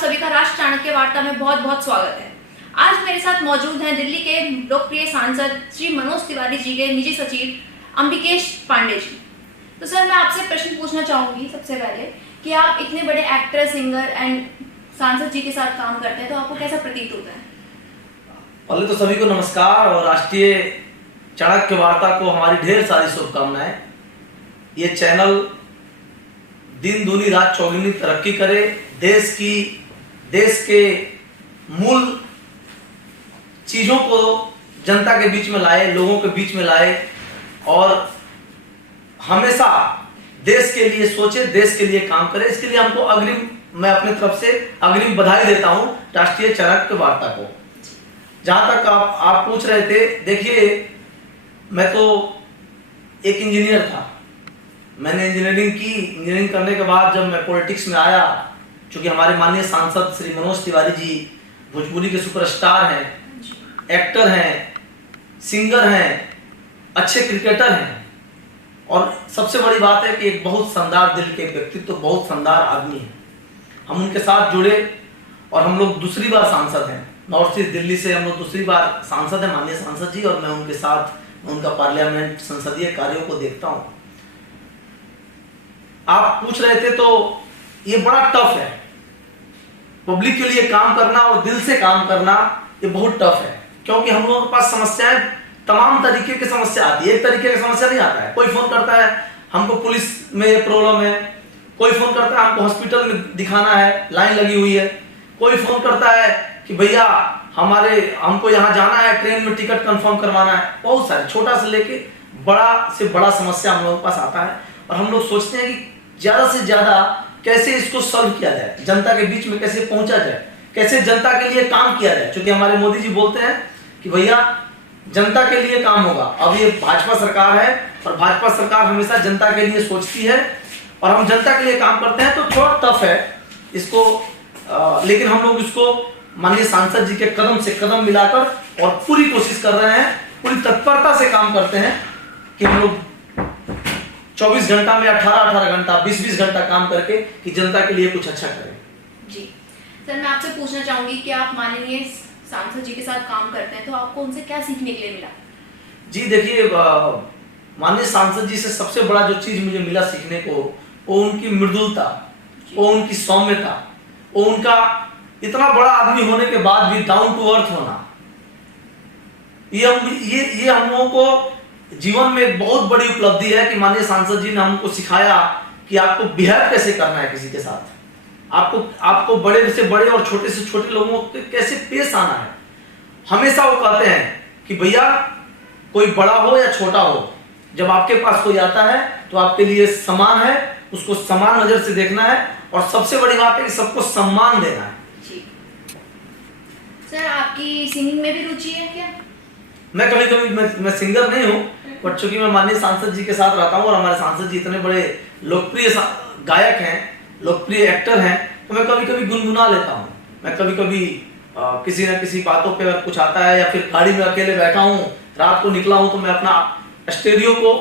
सभी का राष्ट्र चाणक्य वार्ता में बहुत बहुत स्वागत है। आज मेरे साथ मौजूद हैं दिल्ली के लोकप्रिय सांसद श्री मनोज तिवारी जी के निजी सचिव अंबिकेश पांडे जी। तो सर, मैं आपसे प्रश्न पूछना चाहूंगी सबसे पहले कि आप इतने बड़े एक्टर, सिंगर एंड सांसद जी के साथ काम करते हैं, तो आपको कैसा प्रतीत होता है? पहले तो सभी को नमस्कार और राष्ट्रीय चाणक्य वार्ता को हमारी ढेर सारी शुभकामनाएं। ये चैनल दिन दूनी रात चौगुनी तरक्की करे, देश के मूल चीजों को जनता के बीच में लाए, लोगों के बीच में लाए और हमेशा देश के लिए सोचे, देश के लिए काम करे। इसके लिए हमको मैं अपनी तरफ से अग्रिम बधाई देता हूं राष्ट्रीय चाणक्य वार्ता को। जहां तक आप पूछ रहे थे, देखिए मैं तो एक इंजीनियर था, मैंने इंजीनियरिंग की। इंजीनियरिंग करने के बाद जब मैं पॉलिटिक्स में आया, चूंकि हमारे माननीय सांसद श्री मनोज तिवारी जी भोजपुरी के सुपरस्टार हैं, एक्टर हैं, सिंगर हैं, अच्छे क्रिकेटर हैं और सबसे बड़ी बात है कि एक बहुत शानदार दिल के व्यक्तित्व, बहुत शानदार आदमी है। हम उनके साथ जुड़े और हम लोग दूसरी बार सांसद हैं। नॉर्थ ईस्ट दिल्ली से हम लोग दूसरी बार सांसद हैं, माननीय सांसद जी, और मैं उनके साथ उनका पार्लियामेंट संसदीय कार्यों को देखता हूं। आप पूछ रहे थे, तो ये बड़ा टफ है, पब्लिक के लिए काम करना और दिल से काम करना ये बहुत टफ है, क्योंकि हम लोगों के पास समस्याएं तमाम तरीके की समस्या आती है। एक तरीके की समस्या नहीं आता है। कोई फोन करता है हमको पुलिस में ये प्रॉब्लम है, कोई फोन करता है हमको हॉस्पिटल में दिखाना है, लाइन लगी हुई है, कोई फोन करता है कि भैया हमको यहाँ जाना है, ट्रेन में टिकट कंफर्म करवाना है। बहुत सारे, छोटा से लेके बड़ा से बड़ा समस्या हम लोगों के पास आता है और हम लोग सोचते हैं कि ज्यादा से ज्यादा कैसे इसको सॉल्व किया जाए, जनता के बीच में कैसे पहुंचा जाए, कैसे जनता के लिए काम किया जाए। क्योंकि हमारे मोदी जी बोलते हैं कि भैया जनता के लिए काम होगा। अब ये भाजपा सरकार है और भाजपा सरकार हमेशा जनता के लिए सोचती है और हम जनता के लिए काम करते हैं, तो थोड़ा टफ है इसको, लेकिन हम लोग इसको माननीय सांसद जी के कदम से कदम मिलाकर और पूरी कोशिश कर रहे हैं, पूरी तत्परता से काम करते हैं कि हम लोग 24 घंटा में 18 घंटा, 20 घंटा काम करके कि जनता के लिए कुछ अच्छा करें। जी सर, मैं आपसे पूछना चाहूंगी कि आप माननीय सांसद जी के साथ काम करते हैं, तो आपको उनसे क्या सीखने के लिए मिला? जी देखिए, माननीय सांसद जी से सबसे बड़ा जो चीज मुझे मिला सीखने को, वो उनकी मृदुलता, वो उनकी सौम्यता, वो उनका इतना बड़ा आदमी होने के बाद भी डाउन टू अर्थ होना। ये हम लोगों को जीवन में एक बहुत बड़ी उपलब्धि है कि माननीय सांसद जी ने हमको सिखाया कि आपको बिहेव कैसे करना है किसी के साथ, आपको बड़े से बड़े और छोटे से छोटे लोगों को कैसे पेश आना है। हमेशा वो कहते हैं कि भैया कोई बड़ा हो या छोटा हो, जब आपके पास कोई आता है तो आपके लिए समान है, उसको समान नजर से देखना है और सबसे बड़ी बात है कि सबको सम्मान देना है। जी सर, आपकी सिंगिंग में भी रुचि है क्या? मैं कभी मैं सिंगर नहीं हूँ, बट चूंकि मैं माननीय सांसद जी के साथ रहता हूँ और हमारे सांसद जी इतने बड़े लोकप्रिय गायक हैं, लोकप्रिय एक्टर हैं, तो मैं कभी कभी गुनगुना लेता हूँ। मैं कभी कभी किसी न किसी बातों पे अगर कुछ आता है या फिर गाड़ी में अकेले बैठा हूँ, रात को निकला हूँ, तो मैं अपना स्टेरियो को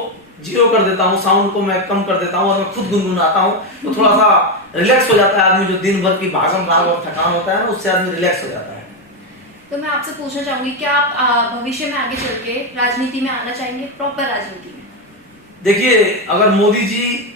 0 कर देता हूँ, साउंड को मैं कम कर देता हूँ और मैं खुद गुनगुनाता हूँ, तो थोड़ा सा रिलैक्स हो जाता है आदमी। जो दिन भर की भागम भाग और थकान होता है ना, उससे आदमी रिलैक्स हो जाता है। तो मैं आपसे पूछना चाहूंगी, क्या आप भविष्य में आगे चल के राजनीति में आना चाहेंगे, प्रॉपर राजनीति में? देखिए, अगर मोदी जी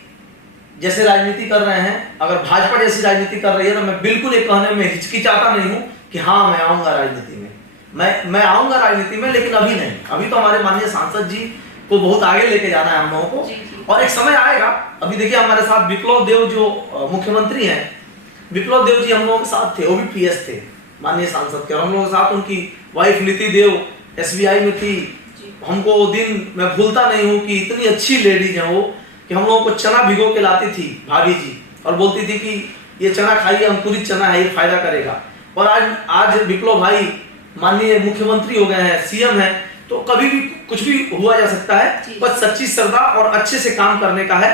जैसे राजनीति कर रहे हैं, अगर भाजपा जैसी राजनीति कर रही है, तो मैं बिल्कुल ये कहने में हिचकिचाता नहीं हूं कि हाँ मैं आऊंगा राजनीति में। मैं आऊंगा राजनीति में, लेकिन अभी नहीं। अभी तो हमारे माननीय सांसद जी को बहुत आगे लेके जाना है हम लोगों को, और एक समय आएगा। अभी देखिए, हमारे साथ विप्लव देव जो मुख्यमंत्री हैं, विप्लव देव जी हम लोगों के साथ थे, वो भी PS थे माननीय सांसद के, और हम लोगों के साथ उनकी वाइफ नीति देव SBI में थी। हमको वो दिन मैं भूलता नहीं हूँ कि इतनी अच्छी लेडीज है वो, कि हम लोगों को चना भिगो के लाती थी भाभी जी, और बोलती थी कि ये चना खाइए, अंकुरित चना है, ये फायदा करेगा। और आज विप्लव भाई माननीय मुख्यमंत्री हो गए हैं, CM हैं, तो कभी भी कुछ भी हुआ जा सकता है, बस सच्ची श्रद्धा और अच्छे से काम करने का है।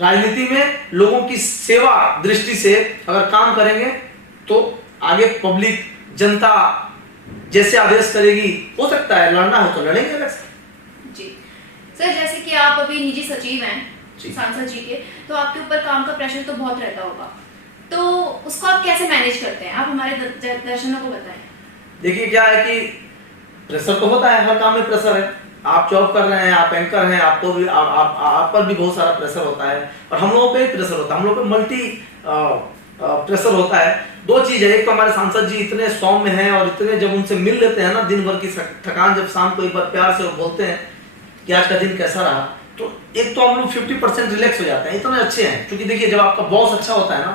राजनीति में लोगों की सेवा दृष्टि से अगर काम करेंगे तो आगे पब्लिक, जनता जैसे आदेश करेगी, हो सकता है लड़ना हो तो लड़ेंगे इलेक्शन। जी सर, जैसे कि आप अभी निजी सचिव हैं सांसद जी के, तो आपके ऊपर काम का प्रेशर तो बहुत रहता होगा, तो उसको आप कैसे मैनेज मैनेज करते हैं, आप हमारे दर्शकों को बताएं। देखिए क्या है कि प्रेशर तो होता है, हर काम में प्रेशर है। आप जॉब कर रहे हैं, आप एंकर हैं, आपको भी आप पर भी बहुत सारा प्रेशर होता है, और हम लोगों पे भी प्रेशर होता है। हम लोग पे मल्टी प्रेशर होता है। दो चीज है, एक तो हमारे सांसद जी इतने सौम्य हैं, और इतने जब उनसे मिल लेते हैं ना, दिन भर की थकान, जब शाम को एक बार प्यार से बोलते हैं कि आज का दिन कैसा रहा, तो एक तो हम लोग 50% रिलैक्स हो जाते हैं। इतने अच्छे हैं, क्योंकि देखिए जब आपका बॉस अच्छा होता है ना,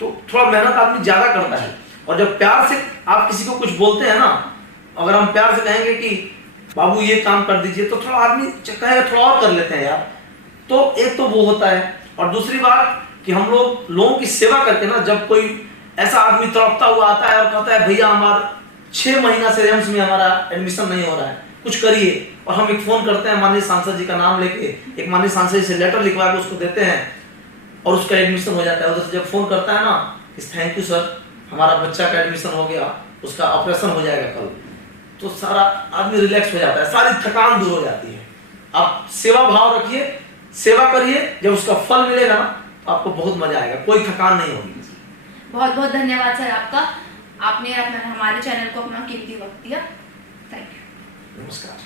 तो थोड़ा मेहनत आदमी ज्यादा करता है, और जब प्यार से आप किसी को कुछ बोलते हैं ना, अगर हम प्यार से कहेंगे कि बाबू ये काम कर दीजिए, तो थोड़ा आदमी कहेगा थोड़ा और कर लेते हैं यार। तो एक तो वो होता है, और दूसरी बात कि हम लोग लोगों की सेवा करके ना, जब कोई ऐसा आदमी तड़पता हुआ आता है और कहता है भैया हमारा 6 महीना से एम्स में हमारा एडमिशन नहीं हो रहा है, कुछ करिए, और हम एक फोन करते हैं माननीय सांसद जी का नाम लेके, एक माननीय सांसद जी से लेटर लिखवा के उसको देते हैं, और उसका एडमिशन हो जाता है। उधर से जब फोन करता है ना कि थैंक यू सर, हमारा बच्चा का एडमिशन हो गया, उसका ऑपरेशन हो जाएगा कल, तो सारा आदमी रिलैक्स हो जाता है, सारी थकान दूर हो जाती है। आप सेवा भाव रखिए, सेवा करिए, जब उसका फल मिलेगा ना, तो आपको बहुत मजा आएगा, कोई थकान नहीं होगी। बहुत बहुत धन्यवाद सर आपका, आपने हमारे चैनल को अपना कीमती वक्त दिया। Thank you. नमस्कार।